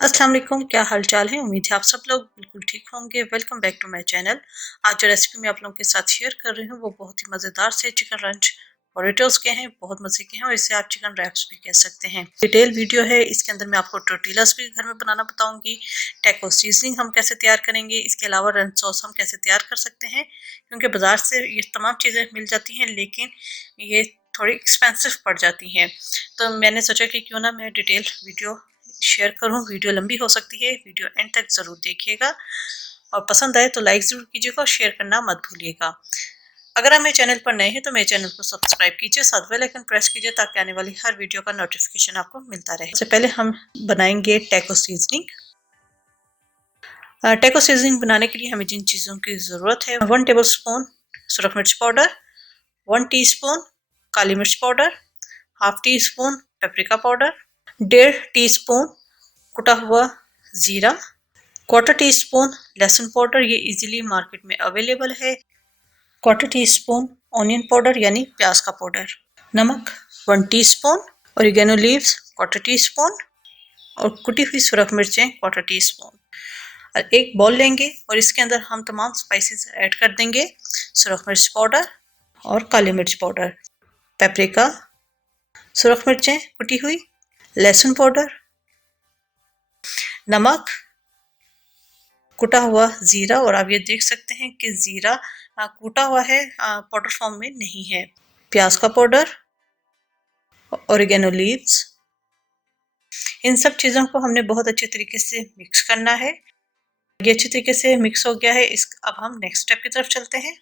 अस्सलाम वालेकुम, क्या हाल चाल है। उम्मीद है आप सब लोग बिल्कुल ठीक होंगे। Welcome back to my channel. आज जो रेसिपी मैं आप लोगों के साथ शेयर कर रही हूँ वो बहुत ही मज़ेदार से चिकन रंच पोटैटोज के हैं, बहुत मज़े के हैं और इसे आप चिकन रैप्स भी कह सकते हैं। डिटेल वीडियो है, इसके अंदर मैं आपको टोर्टिलास भी घर में बनाना बताऊंगी। टैको सीजनिंग हम कैसे तैयार करेंगे, इसके अलावा रंच सॉस हम कैसे तैयार कर सकते हैं, क्योंकि बाजार से ये तमाम चीज़ें मिल जाती हैं लेकिन ये थोड़ी एक्सपेंसिव पड़ जाती हैं। तो मैंने सोचा कि क्यों ना मैं डिटेल वीडियो शेयर करूं। वीडियो लंबी हो सकती है, वीडियो एंड तक जरूर देखिएगा और पसंद आए तो लाइक जरूर कीजिएगा और शेयर करना मत भूलिएगा। अगर आप मेरे चैनल पर नए हैं तो मेरे चैनल को सब्सक्राइब कीजिए, साथ बेल आइकन प्रेस कीजिए ताकि आने वाली हर वीडियो का नोटिफिकेशन आपको मिलता रहे। सबसे पहले हम बनाएंगे टैको सीजनिंग। टैको सीजनिंग बनाने के लिए हमें जिन चीज़ों की ज़रूरत है, 1 टेबल स्पून सुरख मिर्च पाउडर, 1 टीस्पून काली मिर्च powder, half tea spoon paprika powder, 1.5 teaspoon कुटा हुआ जीरा, 1/4 टीस्पून लहसुन पाउडर, ये इजीली मार्केट में अवेलेबल है, 1/4 टीस्पून ऑनियन पाउडर यानी प्याज का पाउडर, नमक 1 टीस्पून, ओरिगेनो लीव्स 1/4 टीस्पून और कुटी हुई सुरख मिर्चें 1/4 टीस्पून। और एक बाउल लेंगे और इसके अंदर हम तमाम स्पाइसेस ऐड कर देंगे। सुरख मिर्च पाउडर और काली मिर्च पाउडर, पेपरिका, सुरख मिर्चें कुटी हुई, लहसुन पाउडर, नमक, कुटा हुआ जीरा। और आप ये देख सकते हैं कि जीरा कूटा हुआ है, पाउडर फॉर्म में नहीं है, प्याज का पाउडर, ओरिगेनो लीव्स। इन सब चीज़ों को हमने बहुत अच्छे तरीके से मिक्स करना है। ये अच्छी तरीके से मिक्स हो गया है। अब हम नेक्स्ट स्टेप की तरफ चलते हैं।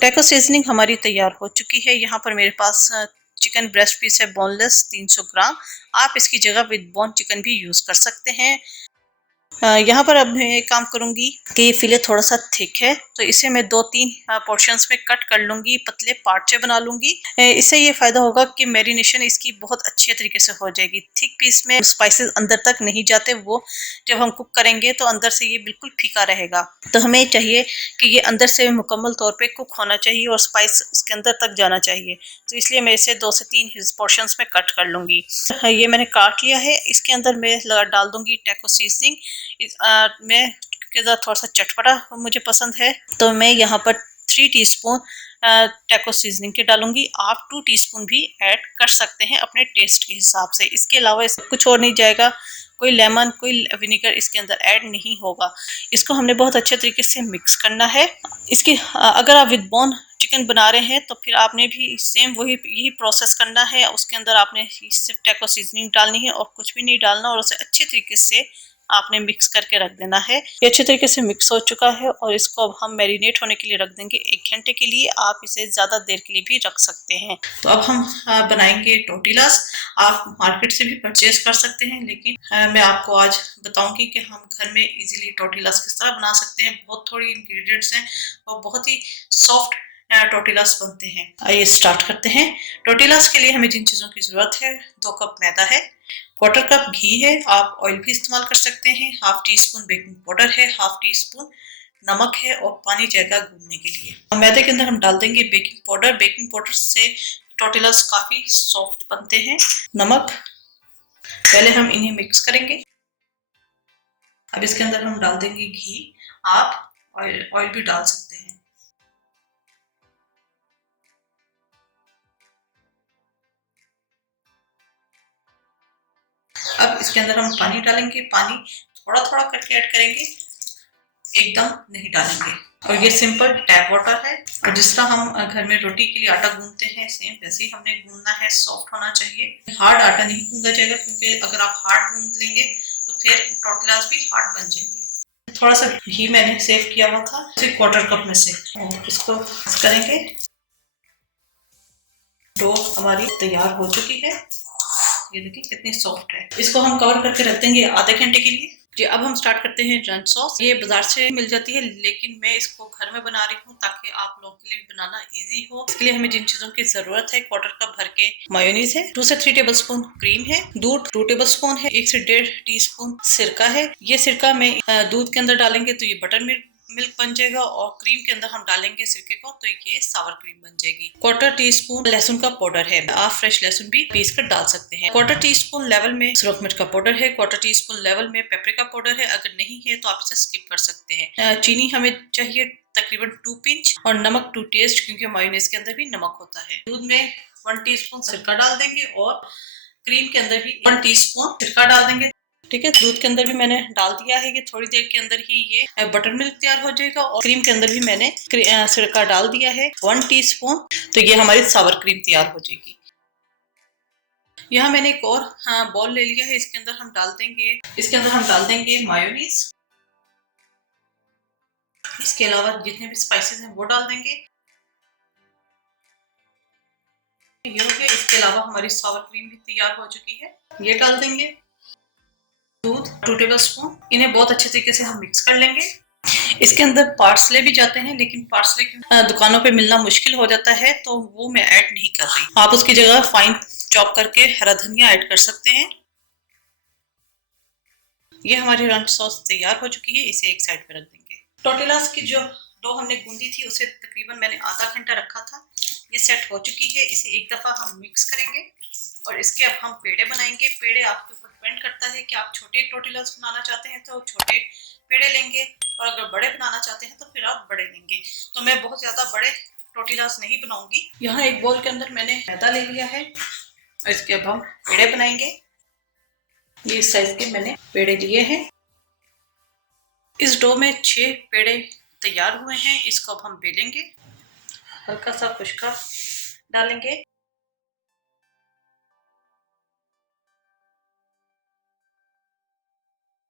टैको सीजनिंग हमारी तैयार हो चुकी है। यहाँ पर मेरे पास चिकन ब्रेस्ट पीस है, बोनलेस 300 ग्राम। आप इसकी जगह विद बोन चिकन भी यूज़ कर सकते हैं। यहाँ पर अब मैं एक काम करूंगी कि ये फिले थोड़ा सा थिक है तो इसे मैं 2-3 पोर्शंस में कट कर लूंगी, पतले पार्चे बना लूंगी। इससे ये फायदा होगा कि मैरिनेशन इसकी बहुत अच्छे तरीके से हो जाएगी। थिक पीस में स्पाइसेस अंदर तक नहीं जाते, वो जब हम कुक करेंगे तो अंदर से ये बिल्कुल फीका रहेगा। तो हमें चाहिए कि ये अंदर से मुकम्मल तौर पे कुक होना चाहिए और स्पाइस उसके अंदर तक जाना चाहिए। तो इसलिए मैं इसे 2 से 3 पोर्शंस में कट कर लूंगी। ये मैंने काट लिया है। इसके अंदर मैं डाल दूंगी टैको सीजनिंग। मैं थोड़ा सा चटपटा मुझे पसंद है तो मैं यहाँ पर 3 टीस्पून टैको सीजनिंग के डालूंगी। आप 2 टीस्पून भी ऐड कर सकते हैं अपने टेस्ट के हिसाब से। इसके अलावा इसमें कुछ और नहीं जाएगा, कोई लेमन कोई विनेगर इसके अंदर ऐड नहीं होगा। इसको हमने बहुत अच्छे तरीके से मिक्स करना है। इसकी अगर आप विद बोन चिकन बना रहे हैं तो फिर आपने भी सेम वही यही प्रोसेस करना है। उसके अंदर आपने सिर्फ टैको सीजनिंग डालनी है और कुछ भी नहीं डालना और उसे अच्छे तरीके से आपने मिक्स करके रख देना है। ये अच्छे तरीके से मिक्स हो चुका है और इसको अब हम मैरिनेट होने के लिए रख देंगे 1 घंटे के लिए। आप इसे ज़्यादा देर के लिए भी रख सकते हैं। तो अब हम बनाएंगे टोर्टिलास। आप मार्केट से भी परचेज कर सकते हैं लेकिन मैं आपको आज बताऊंगी कि हम घर में इजीली टोर्टिलास किस तरह बना सकते हैं। बहुत थोड़ी इंग्रेडिएंट्स हैं और बहुत ही सॉफ्ट टोर्टिलास बनते हैं। आइए स्टार्ट करते हैं। टोर्टिलास के लिए हमें जिन चीज़ों की ज़रूरत है, 2 कप मैदा है, 1/4 कप घी है, आप ऑयल भी इस्तेमाल कर सकते हैं, half tea spoon baking powder है, हाफ टी स्पून नमक है और पानी जाएगा गूंदने के लिए। मैदे के अंदर हम डाल देंगे बेकिंग पाउडर। बेकिंग पाउडर से टोर्टिलास काफी सॉफ्ट बनते हैं। नमक, पहले हम इन्हें मिक्स करेंगे। अब इसके अंदर हम डाल देंगे घी। आप ऑयल भी डाल सकते हैं। अब इसके अंदर हम पानी डालेंगे। पानी थोड़ा थोड़ा करके ऐड करेंगे, एकदम नहीं डालेंगे। और ये सिंपल टैप वाटर है और जिस तरह हम घर में रोटी के लिए आटा गूंदते हैं सेम वैसे ही हमने गूंदना है। सॉफ्ट होना चाहिए, हार्ड आटा नहीं गूंदा जाएगा क्योंकि अगर आप हार्ड गूंद लेंगे तो फिर टोर्टिलास भी हार्ड बन जाएंगे। थोड़ा सा घी मैंने सेव किया हुआ था, 1/4 कप में से, और इसको करेंगे। डो हमारी तैयार हो चुकी है। ये देखिए कितनी सॉफ्ट है। इसको हम कवर करके रख देंगे आधे घंटे के लिए। जी, अब हम स्टार्ट करते हैं रंच सॉस। ये बाजार से मिल जाती है लेकिन मैं इसको घर में बना रही हूँ ताकि आप लोगों के लिए बनाना इजी हो। इसके लिए हमें जिन चीजों की जरूरत है, 1/4 कप भर के मायोनीज है, 2 से 3 टेबल स्पून क्रीम है, दूध 2 टेबल स्पून है, 1 से 1.5 टीस्पून सिरका है। ये सिरका में दूध के अंदर डालेंगे तो ये बटर मिल्क बन जाएगा और क्रीम के अंदर हम डालेंगे सिरके को तो ये सावर क्रीम बन जाएगी। 1/4 टीस्पून लहसुन का पाउडर है, आप फ्रेश लहसुन भी पीस कर डाल सकते हैं। 1/4 टीस्पून लेवल में सुरख मिर्च का पाउडर है। 1/4 टीस्पून लेवल में पेपरिका पाउडर है, अगर नहीं है तो आप इसे स्किप कर सकते हैं। चीनी हमें चाहिए तकरीबन 2 पिंच और नमक टू टेस्ट, क्योंकि मायोनेज के अंदर भी नमक होता है। दूध में 1 टीस्पून सिरका डाल देंगे और क्रीम के अंदर भी 1 टीस्पून सिरका डाल देंगे। ठीक है, दूध के अंदर भी मैंने डाल दिया है। ये थोड़ी देर के अंदर ही ये बटर मिल्क तैयार हो जाएगा और क्रीम के अंदर भी मैंने सिरका डाल दिया है 1 टीस्पून, तो ये हमारी सावर क्रीम तैयार हो जाएगी। यहाँ मैंने एक और बॉल ले लिया है, इसके अंदर हम डाल देंगे मायोनीज। इसके अलावा जितने भी स्पाइसेस हैं वो डाल देंगे। ये हो गया। इसके अलावा हमारी सावर क्रीम भी तैयार हो चुकी है, ये डाल देंगे। दूध 2 टेबल स्पून, इन्हें बहुत अच्छे तरीके से हम मिक्स कर लेंगे। इसके अंदर पार्सले भी जाते हैं, लेकिन पार्सले दुकानों पे मिलना मुश्किल हो जाता है, तो वो मैं ऐड नहीं कर रही। आप उसकी जगह फाइन चॉप करके हरा धनिया ऐड कर सकते हैं। ये हमारी रंच सॉस तैयार हो चुकी है, इसे एक साइड पे रख देंगे। टोर्टिलास की जो डो हमने गूंदी थी उसे तकरीबन मैंने आधा घंटा रखा था। ये सेट हो चुकी है, इसे एक दफा हम मिक्स करेंगे और इसके अब हम पेड़े बनाएंगे। पेड़े आपके ऊपर डिपेंड करता है कि आप छोटे टोर्टिलास बनाना चाहते हैं तो छोटे पेड़े लेंगे, और अगर बड़े बनाना चाहते हैं तो फिर आप बड़े लेंगे। तो मैं बहुत ज्यादा बड़े टोर्टिलास नहीं बनाऊंगी। यहाँ एक बोल के अंदर मैंने मैदा ले लिया है और इसके अब हम पेड़े बनाएंगे। ये इस साइज के मैंने पेड़े लिए हैं। इस डो में 6 पेड़े तैयार हुए हैं, इसको अब हम बेलेंगे। हल्का सा खुशका डालेंगे।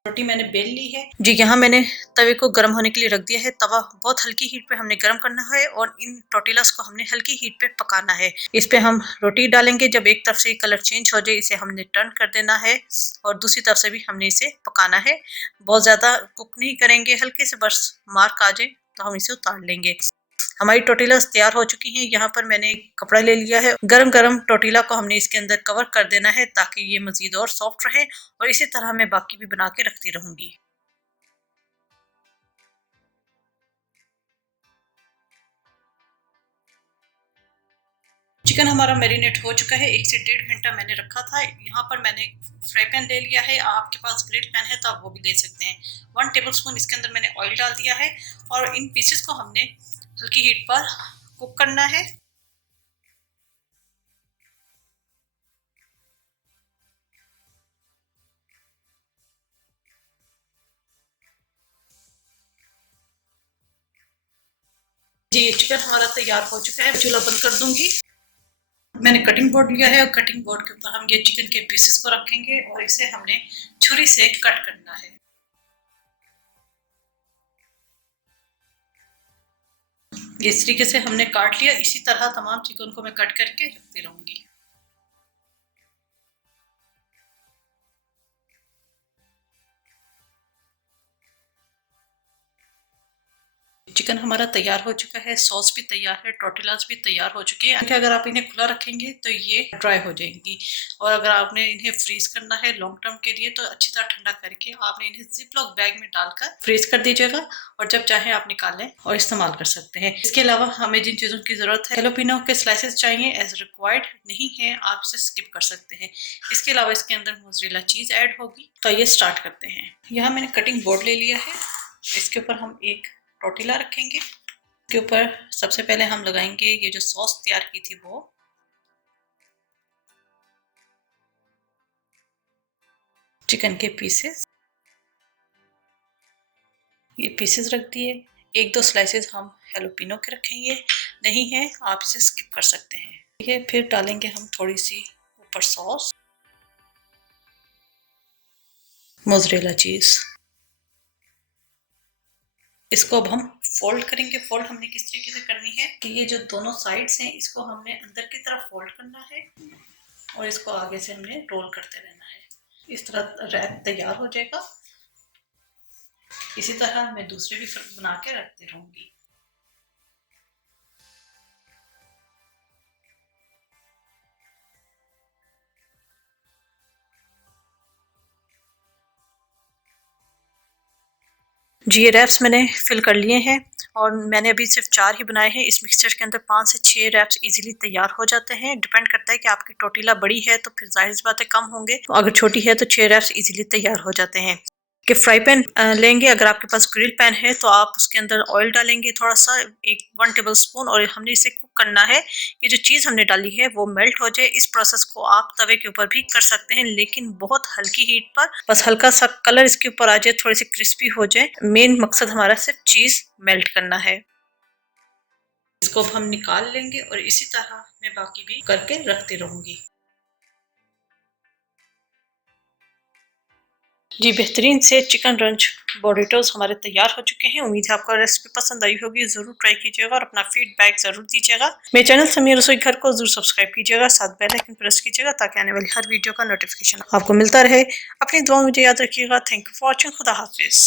रोटी मैंने बेल ली है जी। यहाँ मैंने तवे को गर्म होने के लिए रख दिया है। तवा बहुत हल्की हीट पे हमने गर्म करना है और इन टोर्टिलास को हमने हल्की हीट पे पकाना है। इस पे हम रोटी डालेंगे। जब एक तरफ से कलर चेंज हो जाए इसे हमने टर्न कर देना है और दूसरी तरफ से भी हमने इसे पकाना है। बहुत ज्यादा कुक नहीं करेंगे, हल्के से बस मार्क आ जाए तो हम इसे उतार लेंगे। हमारी टोर्टिलास तैयार हो चुकी हैं। यहाँ पर मैंने एक कपड़ा ले लिया है। गरम गरम टोर्टिला को हमने इसके अंदर कवर कर देना है ताकि ये मजीद और सॉफ्ट रहे, और इसी तरह मैं बाकी भी बना के रखती रहूंगी। चिकन हमारा मैरिनेट हो चुका है, 1 से 1.5 घंटा मैंने रखा था। यहाँ पर मैंने फ्राई पैन ले लिया है, आपके पास ग्रिल पैन है तो आप वो भी ले सकते हैं। 1 टेबल स्पून इसके अंदर मैंने ऑयल डाल दिया है और इन पीसेस को हमने हल्की हीट पर कुक करना है। जी, चिकन हमारा तैयार हो चुका है। चूल्हा बंद कर दूंगी। मैंने कटिंग बोर्ड लिया है और कटिंग बोर्ड के ऊपर हम ये चिकन के पीसेस को रखेंगे और इसे हमने छुरी से कट करना है। ये इस तरीके से हमने काट लिया। इसी तरह तमाम चिकन को मैं कट करके रखती रहूंगी। चिकन हमारा तैयार हो चुका है, सॉस भी तैयार है, टोर्टिलास भी तैयार हो चुकी है। अगर आप इन्हें खुला रखेंगे तो ये ड्राई हो जाएंगी, और अगर आपने इन्हें फ्रीज करना है लॉन्ग टर्म के लिए तो अच्छी तरह ठंडा करके आपने इन्हें जिप लॉक बैग में डालकर फ्रीज कर दीजिएगा, और जब चाहे आप निकालें और इस्तेमाल कर सकते हैं। इसके अलावा हमें जिन चीज़ों की ज़रूरत है, जैलोपिनो के स्लाइसेस चाहिए, एज रिक्वायर्ड नहीं है आप इसे स्किप कर सकते हैं। इसके अलावा इसके अंदर मोज़रेला चीज़ ऐड होगी। तो ये स्टार्ट करते हैं। यहाँ मैंने कटिंग बोर्ड ले लिया है, इसके ऊपर हम एक टोर्टिला रखेंगे। के ऊपर सबसे पहले हम लगाएंगे ये जो सॉस तैयार की थी वो, चिकन के पीसेस, ये पीसेस रख दिए। 1-2 स्लाइसेस हम हेलोपिनो के रखेंगे, नहीं है आप इसे स्किप कर सकते हैं। ठीक है, फिर डालेंगे हम थोड़ी सी ऊपर सॉस, मोज़रेला चीज। इसको अब हम फोल्ड करेंगे। फोल्ड हमने किस तरीके से करनी है कि ये जो दोनों साइड्स हैं इसको हमने अंदर की तरफ फोल्ड करना है और इसको आगे से हमने रोल करते रहना है। इस तरह रैप तैयार हो जाएगा। इसी तरह मैं दूसरे भी बना के रखती रहूंगी। जी, ये रैप्स मैंने फिल कर लिए हैं और मैंने अभी सिर्फ 4 ही बनाए हैं। इस मिक्सचर के अंदर 5 से 6 रैप्स इजीली तैयार हो जाते हैं। डिपेंड करता है कि आपकी टोटीला बड़ी है तो फिर ज़ाहिर-सी बात है कम होंगे, तो अगर छोटी है तो 6 रैप्स इजीली तैयार हो जाते हैं। कि फ्राई पैन लेंगे, अगर आपके पास ग्रिल पैन है तो आप उसके अंदर ऑयल डालेंगे थोड़ा-सा, 1 टेबल स्पून, और हमने इसे कुक करना है। ये जो चीज़ हमने डाली है वो मेल्ट हो जाए। इस प्रोसेस को आप तवे के ऊपर भी कर सकते हैं, लेकिन बहुत हल्की हीट पर, बस हल्का-सा कलर इसके ऊपर आ जाए, थोड़ी-सी क्रिस्पी हो जाए। मेन मकसद हमारा सिर्फ चीज़ मेल्ट करना है। इसको अब हम निकाल लेंगे और इसी तरह मैं बाकी भी करके रखती रहूँगी। जी, बेहतरीन से चिकन रंच बोरिटोज़ हमारे तैयार हो चुके हैं। उम्मीद है आपको रेसिपी पसंद आई होगी। ज़रूर ट्राई कीजिएगा और अपना फीडबैक ज़रूर दीजिएगा। मेरे चैनल समीर रसोई घर को ज़रूर सब्सक्राइब कीजिएगा, साथ बेल आइकन प्रेस कीजिएगा ताकि आने वाली हर वीडियो का नोटिफिकेशन आपको मिलता रहे। अपनी दुआ में मुझे याद रखिएगा। Thank you for watching. खुदा हाफिज़।